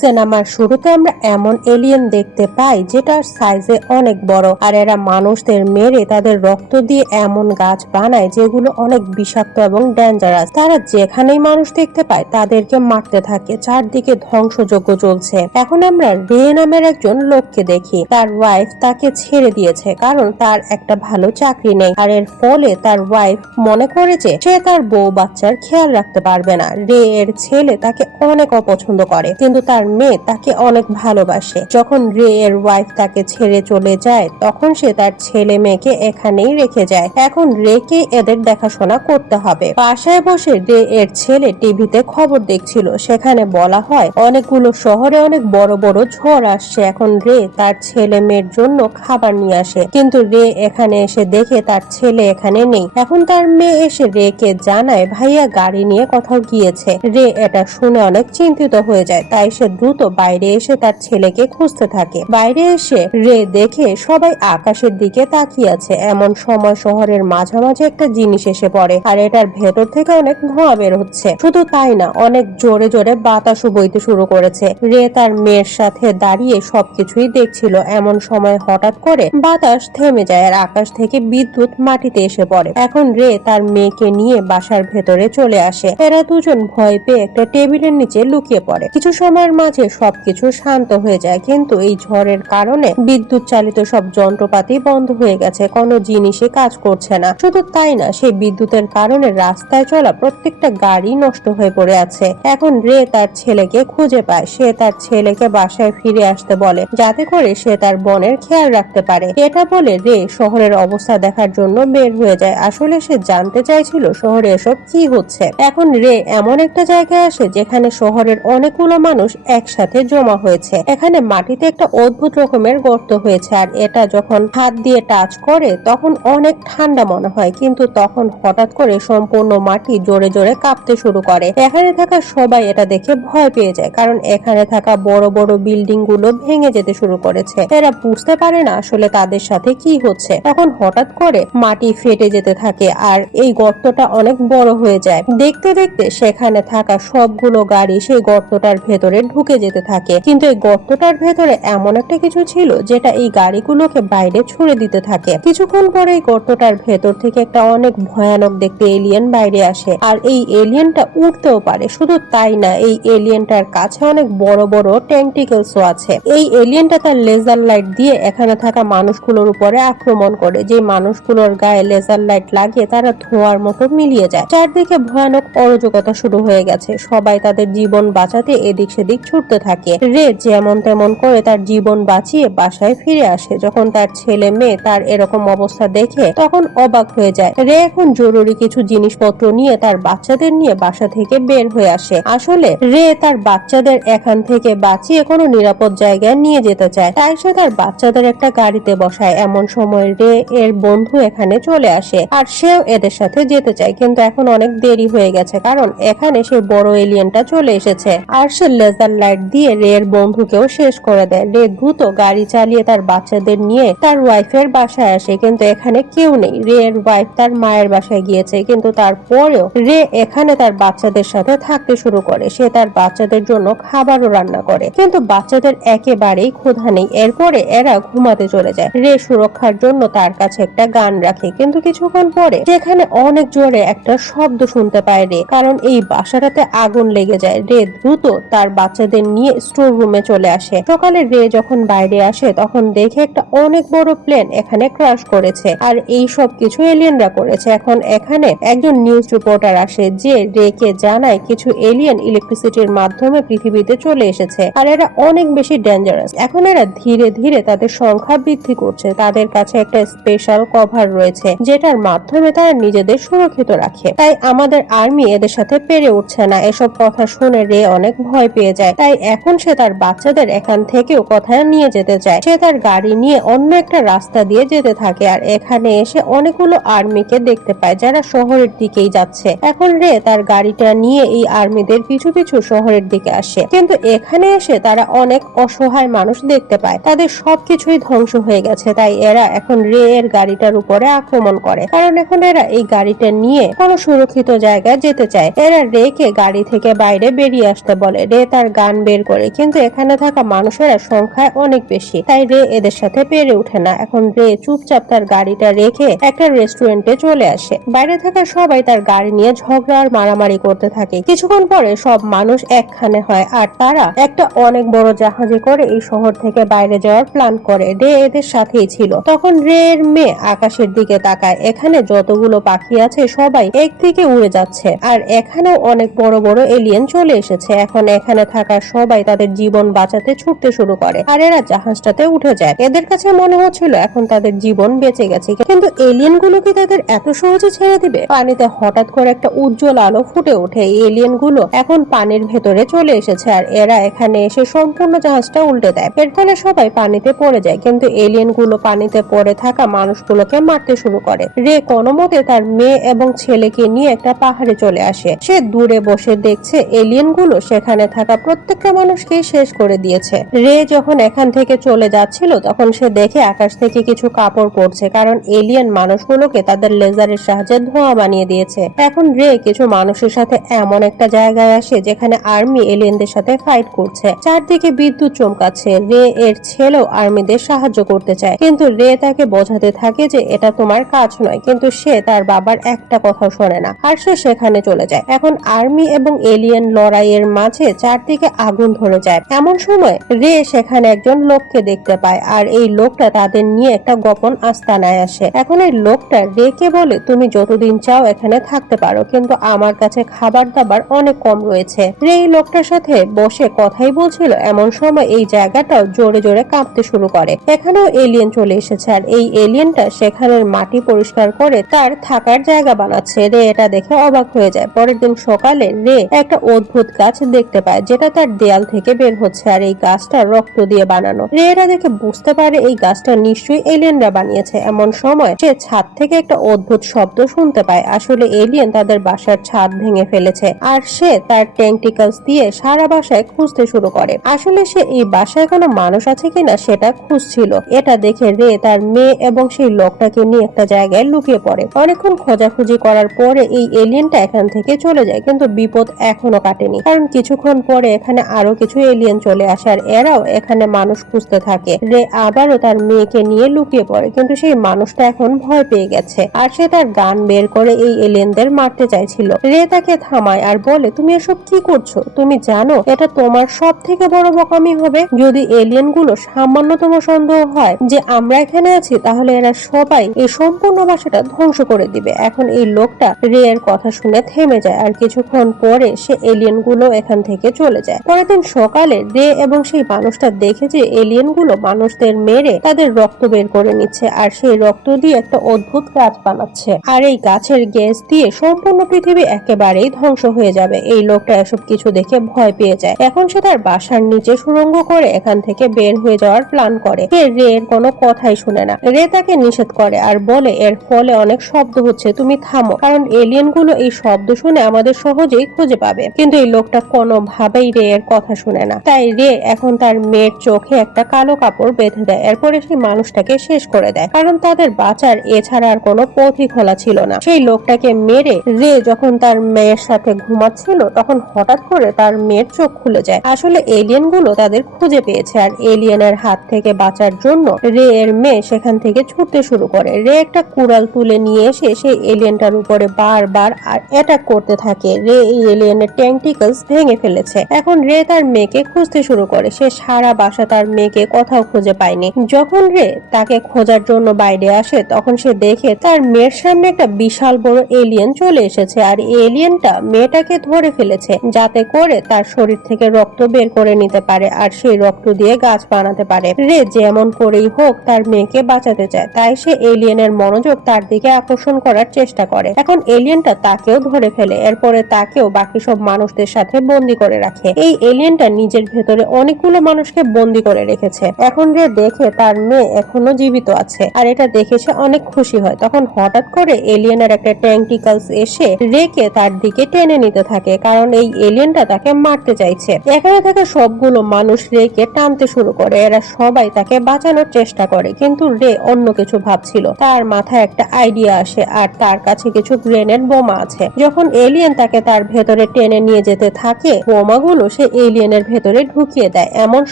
সিনেমার শুরুতে আমরা এমন এলিয়েন দেখতে পাই যেটার সাইজে অনেক বড়, আর এরা মানুষদের মেরে তাদের রক্ত দিয়ে এমন গাছ বানায় যেগুলো অনেক বিষাক্ত এবং ডেঞ্জারাস। তারা যেখানেই মানুষ দেখতে পায় তাদেরকে মারতে থাকে। চারদিকে ধ্বংসযজ্ঞ চলছে। এখন আমরা রে নামের একজন লোককে দেখি। তার ওয়াইফ তাকে ছেড়ে দিয়েছে কারণ তার একটা ভালো চাকরি নেই, আর এর ফলে তার ওয়াইফ মনে করে যে সে তার বউ বাচ্চার খেয়াল রাখতে পারবে না। রে এর ছেলে তাকে অনেক অপছন্দ করে, কিন্তু তার মেয়ে তাকে অনেক ভালোবাসে। যখন রে এর ওয়াইফ তাকে ছেড়ে চলে যায় তখন সে তার ছেলে মেয়েকে এখানেই রেখে যায়। এখন রেকে এদের দেখাশোনা করতে হবে। বাসায় বসে রে এর ছেলে টিভিতে খবর দেখছিল। সেখানে বলা হয় অনেকগুলো শহরে অনেক বড় বড় ঝড় আসছে। এখন রে তার ছেলে মেয়ের জন্য খাবার নিয়ে আসে, কিন্তু রে এখানে এসে দেখে তার ছেলে এখানে নেই। এখন তার মেয়ে এসে রেকে জানায় ভাইয়া গাড়ি নিয়ে কোথাও গিয়েছে। রে এটা শুনে অনেক চিন্তিত হয়ে যায়, তাই সে দ্রুত বাইরে এসে তার ছেলেকে খুঁজতে থাকে। বাইরে এসে রে দেখে সবাই আকাশের দিকে তাকিয়ে আছে। এমন সময় শহরের মাঝামাঝি একটা জিনিস এসে পড়ে, আর এটার ভেতর থেকে অনেক ধোঁয়া বের হচ্ছে। শুধু তাই না, অনেক জোরে জোরে বাতাসও বইতে শুরু করেছে। রে তার মেয়ের সাথে দাঁড়িয়ে সবকিছুই দেখছিল। এমন সময় হঠাৎ করে বাতাস থেমে যায় আর আকাশ থেকে বিদ্যুৎ মাটিতে এসে পড়ে। এখন রে তার মেয়েকে নিয়ে বাসার ভেতরে চলে আসে। এরা দুজন ভয় পেয়ে একটা টেবিলের নিচে লুকিয়ে পড়ে। কিছু সময়ের মাঝে সবকিছু শান্ত হয়ে যায়, কিন্তু এই ঝড়ের কারণে বিদ্যুৎ চালিত সব যন্ত্রপাতি বন্ধ হয়ে গেছে। কোনো জিনিসই কাজ করছে না। শুধু তাই না, সেই বিদ্যুতের কারণে রাস্তায় চলা প্রত্যেকটা গাড়ি নষ্ট হয়ে পড়ে আছে। এখন রে তার ছেলেকে খুঁজে পায়। সে তার ছেলেকে বাসায় ফিরে আসতে বলে যাতে করে সে তার বোনের খেয়াল রাখতে পারে। এটা বলে রে শহরের অবস্থা দেখার জন্য বের হয়ে যায়। আসলে সে জানতে চাইছিল শহরে এসব কি হচ্ছে। এখন রে এমন একটা জায়গায় আসে যেখানে শহরের অনেকগুলো মানুষ একসাথে জমা হয়েছে। এখানে মাটিতে একটা অদ্ভুত রকমের গর্ত হয়েছে, আর এটা যখন হাত দিয়ে টাচ করে তখন অনেক ঠান্ডা মনে হয়, কিন্তু তখন হঠাৎ করে সম্পূর্ণ মাটি জোরে জোরে কাঁপতে শুরু করে। এখানে থাকা সবাই এটা দেখে ভয় পেয়ে যায়, কারণ এখানে থাকা বড় বড় বিল্ডিং গুলো ভেঙে যেতে শুরু করেছে। এরা বুঝতে পারে না আসলে তাদের সাথে কি হচ্ছে। তখন হঠাৎ করে মাটি ফেটে যেতে থাকে আর এই গর্তটা অনেক বড় হয়ে যায়। দেখতে দেখতে সেখানে থাকা সবগুলো গাড়ি সেই গর্তটার ভেতরে ঢুকে যেতে থাকে, কিন্তু এই গর্তটার ভেতরে এমন একটা কিছু ছিল যেটা এই গাড়িগুলোকে বাইরে ছুড়ে দিতে থাকে। কিছুক্ষণ পরে এই গর্তটার ভেতর থেকে একটা অনেক ভয়ানক দেখতে এলিয়েন বাইরে আসে, আর এই এলিয়েনটা উঠতেও পারে। শুধু তাই না, এই এলিয়েনটার কাছে অনেক বড় বড় টেন্টিকলসও আছে। এই এলিয়েনটা তার লেজার লাইট দিয়ে এখানে থাকা মানুষগুলোর উপরে আক্রমণ করে। যে মানুষগুলোর গায়ে লেজার লাইট লাগে তারা ধোঁয়ার মতো মিলিয়ে যায়। চারদিকে ভয়ানক অরাজকতা শুরু হয়ে গেছে। সবাই তাদের জীবন বাঁচাতে এদিক সেদিক ছুটতে থাকে। রে যেমন তেমন করে তার জীবন বাঁচিয়ে বাসায় ফিরে আসে। যখন তার ছেলে মেয়ে তার এরকম অবস্থা দেখে তখন অবাক হয়ে যায়। রে এখন জরুরি কিছু জিনিসপত্র নিয়ে তার বাচ্চাদের নিয়ে বাসা থেকে বের হয়ে আসে। আসলে রে তার বাচ্চাদের এখান থেকে বাঁচিয়ে কোনো নিরাপদ জায়গায় নিয়ে যেতে চায়, তাই সে তার বাচ্চাদের একটা গাড়িতে বসায়। এমন সময় রে এর বন্ধু এখানে চলে আসে, আর সেও এদের সাথে যেতে চায়, কিন্তু এখন অনেক দেরি হয়ে গেছে কারণ এখানে সে বড় এলিয়েনটা চলে এসেছে। আর সে লেজার লাইট দিয়ে রে এর বন্ধুকেও শেষ করে দেয়। রে দ্রুত গাড়ি চালিয়ে তার বাচ্চাদের নিয়ে তার ওয়াইফের বাসায় আসে, কিন্তু এখানে কেউ নেই। রে এর ওয়াইফ তার মায়ের বাসায় গিয়েছে, কিন্তু তারপরেও রে এখানে তার বাচ্চাদের সাথে থাকতে শুরু করে। সে তার বাচ্চাদের জন্য খাবারও রান্না করে, কিন্তু বাচ্চাদের একেবারেই ক্ষুধা নেই। এরপরে এরা ঘুমাতে চলে যায়। রে সুরক্ষার জন্য তার কাছে একটা গান রাখে, কিন্তু কিছুক্ষণ পরে সেখানে অনেক জোরে একটা শব্দ শুনতে পায় রে, কারণ এই বাসাটাতে আগুন লেগে যায়। রে দ্রুত তার বাচ্চাদের নিয়ে স্টোর রুমে চলে আসে। সকালে রে যখন বাইরে আসে তখন দেখে একটা অনেক বড় প্লেন এখানে ক্রাশ করেছে, আর এই সব কিছু এলিয়েনরা করেছে। এখন এখানে একজন নিউজ রিপোর্টার আসে যে রেকে জানায় কিছু এলিয়েন ইলেকট্রিসিটির মাধ্যমে পৃথিবীতে চলে এসেছে, আর এরা অনেক বেশি ডেঞ্জারাস। এখন এরা ধীরে ধীরে তাদের সংখ্যা বৃদ্ধি করছে। তাদের কাছে একটা স্পেশাল কভার রয়েছে যেটার মাধ্যমে তারা নিজেদের সুরক্ষিত রাখে, তাই আমাদের আর্মি এদের সাথে পেরে উঠছে না। এসব কথা শুনে রে অনেক ভয় পেয়ে যায়, তাই এখন সে তার বাচ্চাদের এখান থেকেও কোথায় নিয়ে যেতে চায়। সে তার গাড়ি নিয়ে অন্য একটা রাস্তা দিয়ে যেতে থাকে, আর এখানে এসে অনেকগুলো আর্মিকে দেখতে পায় যারা শহরের দিকেই যাচ্ছে। এখন রে তার গাড়িটা নিয়ে এই আর্মিদের পিছু পিছু শহরের দিকে আসে, কিন্তু এখানে এসে তারা অনেক অসহায় মানুষ দেখতে পায়। তাদের সবকিছুই ধ্বংস হয়ে গেছে, তাই এরা এখন রে এর গাড়িটার উপরে আক্রমণ করে, কারণ এখন এরা এই গাড়িটা নিয়ে কোনো সুরক্ষিত জায়গায় যেতে চায়। এরা রে কে গাড়ি থেকে বাইরে বেরিয়ে আসতে বলে। রে তার গান গান বের করে, কিন্তু এখানে থাকা মানুষেরা সংখ্যায় অনেক বেশি, তাই রে এদের সাথে পেরে ওঠে না। এখন রে চুপচাপ তার গাড়িটা রেখে একটা রেস্টুরেন্টে চলে আসে। বাইরে থাকা সবাই তার গাড়ি নিয়ে ঝগড়া আর মারামারি করতে থাকে। কিছুক্ষণ পরে সব মানুষ একখানে হয় আর তারা একটা অনেক বড় জাহাজে করে এই শহর থেকে বাইরে যাওয়ার প্ল্যান করে। রে এদের সাথেই ছিল। তখন রে এর মেয়ে আকাশের দিকে তাকায়। এখানে যতগুলো পাখি আছে সবাই একদিকে উড়ে যাচ্ছে, আর এখানেও অনেক বড় বড় এলিয়েন চলে এসেছে। এখন এখানে থাকা সবাই তাদের জীবন বাঁচাতে ছুটতে শুরু করে, আর এরা জাহাজটাতে উঠে যায়। এদের কাছে মনে হচ্ছিল এখন তাদের জীবন বেঁচে গেছে, কিন্তু এলিয়েন গুলো কি তাদের এত সহজে ছেড়ে দিবে? পানিতে হঠাৎ করে একটা উজ্জ্বল আলো ফুটে ওঠে। এই এলিয়েন গুলো এখন পানির ভেতরে চলে এসেছে, আর এরা এখানে এসে সম্পূর্ণ জাহাজটা উল্টে দেয়। এর ফলে সবাই পানিতে পড়ে যায়, কিন্তু এলিয়েন গুলো পানিতে পড়ে থাকা মানুষগুলোকে মারতে শুরু করে। রে কোনো মতে তার মেয়ে এবং ছেলেকে নিয়ে একটা পাহাড়ে চলে আসে। সে দূরে বসে দেখছে এলিয়েন গুলো সেখানে থাকা প্রত্যেকটা মানুষকে শেষ করে দিয়েছে। রে যখন এখান থেকে চলে যাচ্ছিল তখন সে দেখে আকাশ থেকে কিছু কাপড় পড়ছে, কারণ এলিয়েন মানুষগুলোকে তাদের লেজারের সাহায্যে ধোঁয়া বানিয়ে দিয়েছে। এখন রে কিছু মানুষের সাথে এমন একটা জায়গায় আসে যেখানে আর্মি এলিয়েনদের সাথে ফাইট করছে। চারদিকে বিদ্যুৎ চমকাচ্ছে। রে এর ছেলেও আর্মিদের সাহায্য করতে চায়, কিন্তু রে তাকে বোঝাতে থাকে যে এটা তোমার কাজ নয়, কিন্তু সে তার বাবার একটা কথা শোনে না, আর সে সেখানে চলে যায়। এখন আর্মি এবং এলিয়েন লড়াইয়ের মাঝে চারদিকে আগুন ধরে যায়। এমন সময় রে সেখানে একজন লোককে দেখতে পায়, আর এই লোকটা তাদের নিয়ে একটা গোপন আস্তানায় আসে। এখন এই লোকটা রেকে বলে, তুমি যতদিন চাও এখানে থাকতে পারো, কিন্তু আমার কাছে খাবার দাবার অনেক কম রয়েছে। রে এই লোকটার সাথে বসে কথাই বলছিল, এমন সময় এই জায়গাটাও জোরে জোরে কাঁপতে শুরু করে। এখানেও এলিয়েন চলে এসেছে, আর এই এলিয়েনটা সেখানের মাটি পরিষ্কার করে তার থাকার জায়গা বানাচ্ছে। রে এটা দেখে অবাক হয়ে যায়। পরের দিন সকালে রে একটা অদ্ভুত গাছ দেখতে পায়, যেটা তার দেয়াল থেকে বের হচ্ছে, আর এই গাছটা রক্ত দিয়ে বানানো। রে এটা দেখে বুঝতে পারে এই গাছটা নিশ্চয়ই এলিয়েনরা বানিয়েছে। এমন সময় সে ছাদ থেকে একটা অদ্ভুত শব্দ শুনতে পায়। আসলে এলিয়েন তাদের বাসার ছাদ ভেঙে ফেলেছে, আর সে তার টেন্টিকলস দিয়ে সারা বাসায় খুঁজতে শুরু করে। আসলে সে এই বাসায় কোনো মানুষ আছে কিনা সেটা খুঁজছিল। এটা দেখে রে তার মেয়ে এবং সেই লোকটাকে নিয়ে একটা জায়গায় লুকিয়ে পড়ে। অনেকক্ষণ খোঁজাখুঁজি করার পরে এই এলিয়েনটা এখান থেকে চলে যায়, কিন্তু বিপদ এখনো কাটেনি, কারণ কিছুক্ষণ পরে এখানে আরো কিছু এলিয়েন চলে আসে, আর এরাও এখানে মানুষ খুঁজতে থাকে। রে আবারও তার মেয়েকে নিয়ে লুকিয়ে পড়ে, কিন্তু সেই মানুষটা এখন ভয় পেয়ে গেছে, আর সে তার গান বের করে এই এলিয়েনদের মারতে চাইছিল। রে তাকে থামায় আর বলে, তুমি এসব কি করছো? তুমি জানো এটা তোমার সব থেকে বড় বোকামি হবে। যদি এলিয়েন গুলো সামান্যতম সন্দেহ হয় যে আমরা এখানে আছি, তাহলে এরা সবাই এই সম্পূর্ণ বাসাটা ধ্বংস করে দিবে। এখন এই লোকটা রে এর কথা শুনে থেমে যায়, আর কিছুক্ষণ পরে সে এলিয়েন গুলো এখান থেকে চলে যায়। পরের দিন সকালে রে এবং সেই মানুষটা দেখে যে এলিয়েন গুলো মানুষদের মেরে তাদের রক্ত বের করে নিচ্ছে, আর সেই রক্ত দিয়ে একটা অদ্ভুত গাছ বানাচ্ছে, আর এই গাছের গ্যাস দিয়ে সম্পূর্ণ পৃথিবী একেবারেই ধ্বংস হয়ে যাবে। এই লোকটা এসব কিছু দেখে ভয় পেয়ে যায়। এখন সে তার বাসার নিচে সুড়ঙ্গ করে এখান থেকে বের হয়ে যাওয়ার প্ল্যান করে। রে এর কোনো কথাই শুনে না। রে তাকে নিষেধ করে আর বলে, এর ফলে অনেক শব্দ হচ্ছে, তুমি থামো, কারণ এলিয়েন গুলো এই শব্দ শুনে আমাদের সহজেই খুঁজে পাবে। কিন্তু এই লোকটা কোনোভাবেই রে এর কথা শুনে না। তাই রে এখন তার মেয়ের চোখে একটা কালো কাপড় বেঁধে দেয়। এরপরে সেই মানুষটাকে শেষ করে দেয়, কারণ তাদের বাঁচার এছাড়া আর কোনো পথই খোলা ছিল না। সেই লোকটাকে মেরে রে যখন তার মেয়ের সাথে ঘুমাচ্ছিল, তখন হঠাৎ করে তার মেয়ের চোখ খুলে যায়। আসলে এলিয়েন গুলো তাদের খুঁজে পেয়েছে, আর এলিয়েনের হাত থেকে বাঁচার জন্য রে এর মেয়ে সেখান থেকে ছুটতে শুরু করে। রে একটা কুড়াল তুলে নিয়ে এসে সেই এলিয়েনটার উপরে বারবার আর অ্যাটাক করতে থাকে। রে এই এলিয়েনের টেন্টিকলস ভেঙে ফেলেছে। এখন রে তার মেয়েকে খুঁজতে শুরু করে। সে সারা বাসা তার মেয়েকে কোথাও খুঁজে পায়নি। যখন রে তাকে খোঁজার জন্য বাইরে আসে, তখন সে দেখে তার মেয়ের সামনে একটা বিশাল বড় এলিয়েন চলে এসেছে, আর এলিয়েনটা মেয়েটাকে ধরে ফেলেছে যাতে করে তার শরীর থেকে রক্ত বের করে নিতে পারে, আর সেই রক্ত দিয়ে গাছ বানাতে পারে। রে যেমন করেই হোক তার মেয়েকে বাঁচাতে চায়, তাই সে এলিয়েনের মনোযোগ তার দিকে আকর্ষণ করার চেষ্টা করে। এখন এলিয়েনটা তাকেও ধরে ফেলে। এরপরে তাকেও বাকি সব মানুষদের সাথে বন্দি করে রাখে। এই এলিয়েনটা নিজের ভেতরে অনেকগুলো মানুষকে বন্দি করে রেখেছে। এখন রে দেখে তার মেয়ে এখনো জীবিত আছে, আর এটা দেখে সে অনেক খুশি হয়। তখন হঠাৎ করে এলিয়েনের একটা টেন্টিকলস এসে রেকে তার দিকে টেনে নিতে থাকে, কারণ এই এলিয়েনটা তাকে মারতে চাইছে। এখানে থাকা সবগুলো মানুষ রেকে টানতে শুরু করে। এরা সবাই তাকে বাঁচানোর চেষ্টা করে, কিন্তু রে অন্য কিছু ভাবছিল। তার মাথায় একটা আইডিয়া আসে, আর তার কাছে কিছু গ্রেনেড বোমা আছে। যখন এলিয়েন তাকে তার ভেতরে টেনে নিয়ে যেতে থাকে, বোমাগুলো সে এলিয়েনের ভেতরে ঢুকিয়ে দেয়। এমন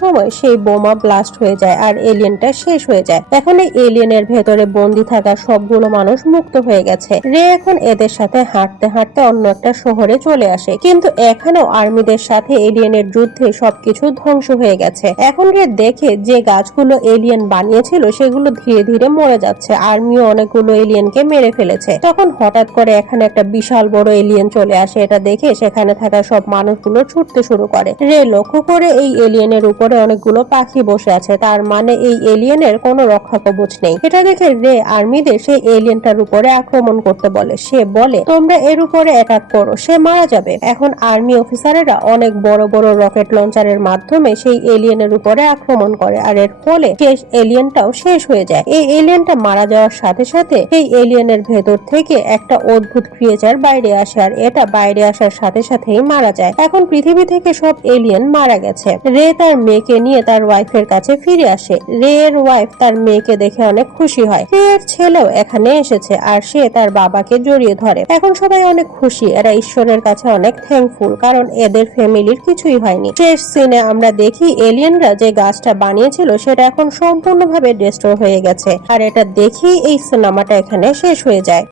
সময় সেই বোমা ব্লাস্ট হয়ে যায় আর এলিয়েনটা শেষ হয়ে যায়। এখন এই এলিয়েনের ভেতরে বন্দি থাকা সবগুলো মানুষ মুক্ত হয়ে গেছে। রে এখন এদের সাথে হাঁটতে হাঁটতে অন্য একটা শহরে চলে আসে, কিন্তু এখানেও আর্মিদের সাথে এলিয়েনের যুদ্ধে সবকিছু ধ্বংস হয়ে গেছে। এখন রে দেখে যে গাছগুলো এলিয়েন বানিয়েছিল সেগুলো ধীরে ধীরে মরে যাচ্ছে। আর্মিও অনেকগুলো এলিয়েনকে মেরে ফেলেছে। তখন হঠাৎ করে এখানে একটা বিশাল বড় এলিয়েন চলে আসে। এটা দেখে সেখানে থাকা সব মানুষগুলো ছুটতে শুরু করে। রে লক্ষ্য করে এই এলিয়েনের উপরে অনেকগুলো পাখি বসে আছে, তার মানে এই এলিয়েনের কোনো রক্ষা কবচ নেই। এটা দেখে রে আর্মিদের সেই এলিয়েনটার উপরে আক্রমণ করতে বলে। সে বলে, তোমরা এর উপরে অ্যাটাক করো, সে মারা যাবে। এখন আর্মি অফিসারেরা অনেক বড় বড় রকেট লঞ্চারের মাধ্যমে সেই এলিয়েনের উপরে আক্রমণ করে, আর এর ফলে শেষ এলিয়েনটাও শেষ হয়ে যায়। এই এলিয়েনটা মারা যাওয়ার সাথে সাথে এই এলিয়েনের ভেতর থেকে একটা অদ্ভুত ক্রিয়েচার বাইরে আসে, আর এটা বাইরে আসার সাথে সাথেই মারা যায়। এখন পৃথিবী থেকে সব এলিয়েন মারা গেছে। রে তার মেয়েকে নিয়ে তার ওয়াইফের কাছে ফিরে আসে। রে এর ওয়াইফ তার মেয়েকে দেখে অনেক খুশি হয়। রে এর ছেলেও এখানে এসেছে আর সে তার বাবাকে জড়িয়ে ধরে। এখন সবাই অনেক খুশি। এরা ঈশ্বরের কাছে অনেক থ্যাঙ্কফুল, কারণ এদের ফ্যামিলির কিছুই হয়নি। শেষ সিনে আমরা দেখি এলিয়েনরা যে গাছটা বানিয়েছিল সেটা এখন সম্পূর্ণভাবে ডিস্ট্রয় হয়ে গেছে, আর এটা দেখেই এই সিনেমাটা এখানে শেষ হয়ে যায়।